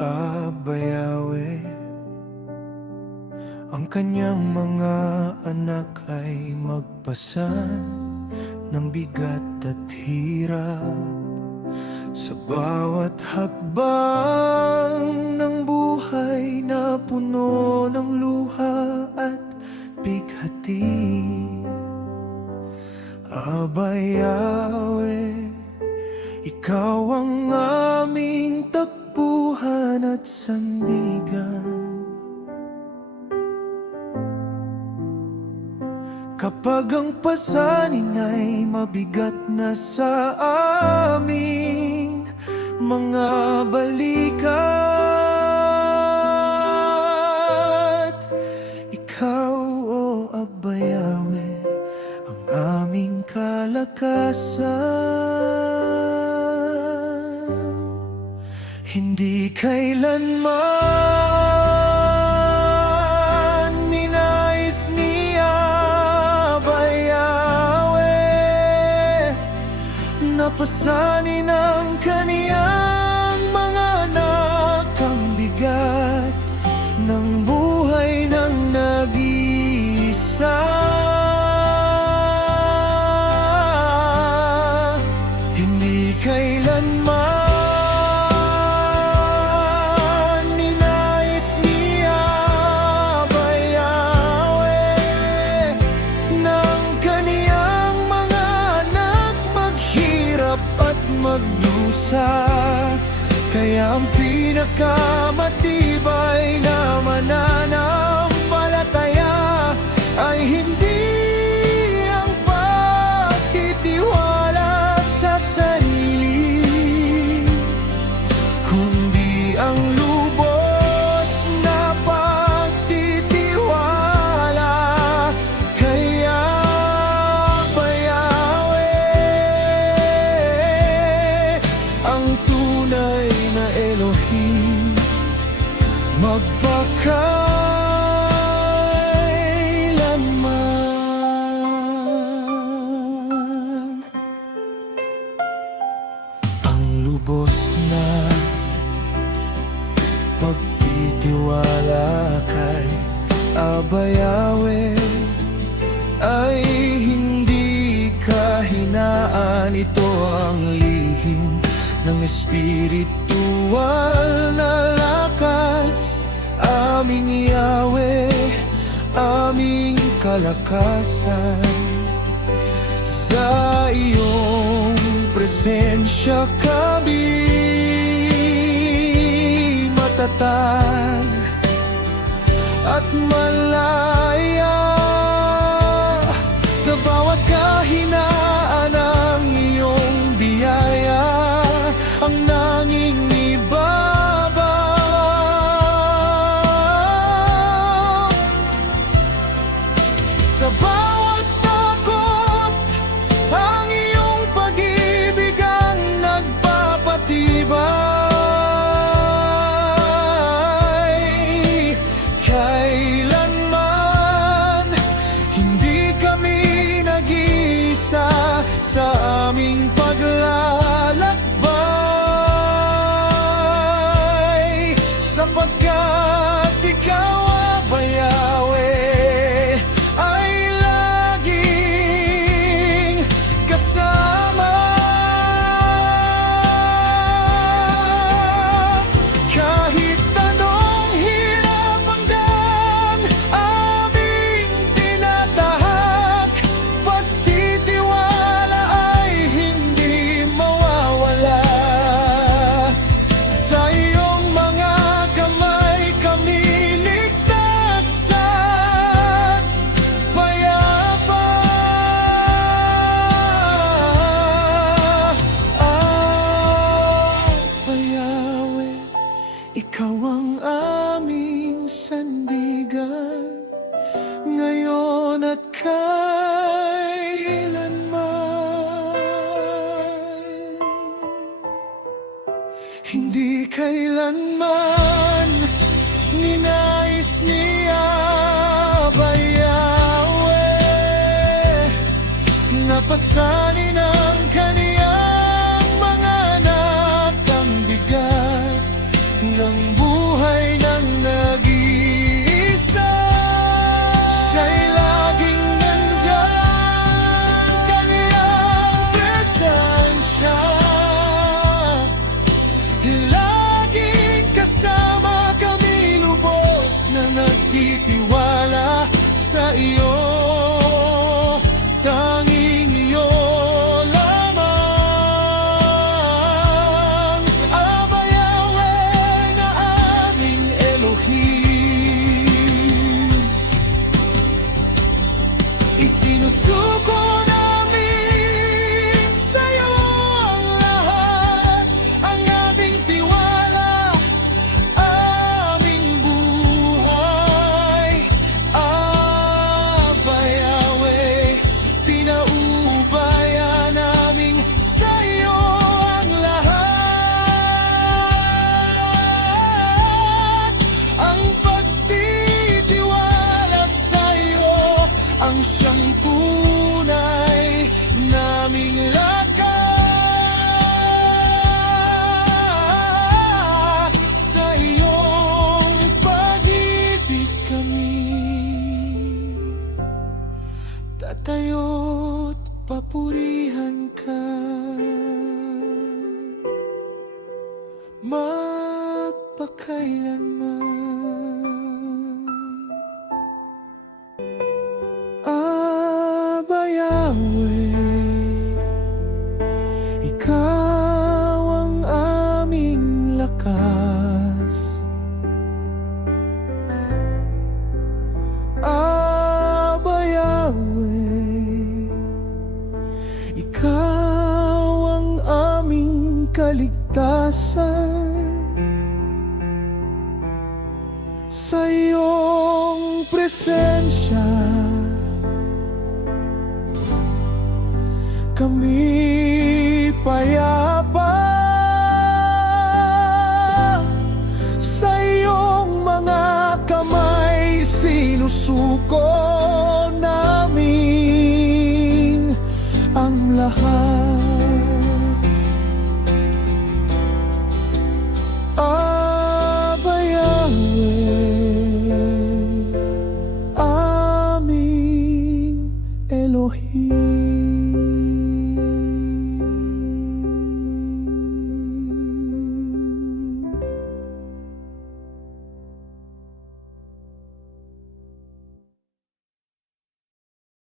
Abayawe, ang kanyang mga anak ay magpasan ng bigat at hirap sa bawat hakbang ng buhay na puno ng luha at bighati. Abayawe, ikaw ang aming takbuhan at sandigan. Kapag ang pasanin ay mabigat na sa aming mga balikat, ikaw, o Abayawe, ang aming kalakasan. Hindi kailanman ninais ni Abayawe na pasanin ang kaniyang mga anak ang bigat ng buhay ng nag-iisa. Hindi kailanman magdusa, kaya ang pinakamatibay na mananampalataya ay hindi ang pagtitiwala sa sarili, kundi ang lubos na pagtitiwala kay Abayawe, ang tunay na Elohim, magpakailanman. Ang lubos na pagtitiwala kay Abayawe ay hindi kahinaan, ito ang lihim ng espiritual na lakas. Aming Yahweh, aming kalakasan, sa iyong presensya kami matatag at malaya. Sa bawat kahinaan ng iyong biyaya ang nanging ibabaw. Sa bawat takot ang iyong pag-ibig ang nagpapatibay. Kailanman hindi kami nag-iisa sa aming paglalakbay, sapagkat ikaw, Abayawe, ay laging kasama. Kahit anong hirap ang daan aming tinatahak, pagtitiwala ay hindi mawawala. Sa iyong mga kamay kami ligtas at payapa. Abayawe, ikaw ang aming sandigan, ngayon at kailanman. Hindi kailanman ninais ni Abayawe na pasanin ang kaniyang mga anak ang bigat ng buhay ng nag-iisa. Siya'y laging nandyan, kanyang presensya laging kasama kami, lubos na nagtitiwala sa iyo. Tanging iyo lamang, Aba Yahweh na aming Elohim. Isinusuko namin sa'yo ang lahat, ang aming tiwala, aming buhay. Aba Yahweh, pinauubaya namin sa'yo ang lahat. Ang pagtitiwala sa'yo ang siyang tunay naming lakas. Sa iyong pag-ibig kami tatayo't papurihan ka magpakailanman. Aba Yahweh, ikaw ang aming lakas. Aba Yahweh, ikaw ang aming kaligtasan. Sa iyong presensya kami payapa. Sa iyong mga kamay sinusuko namin ang lahat.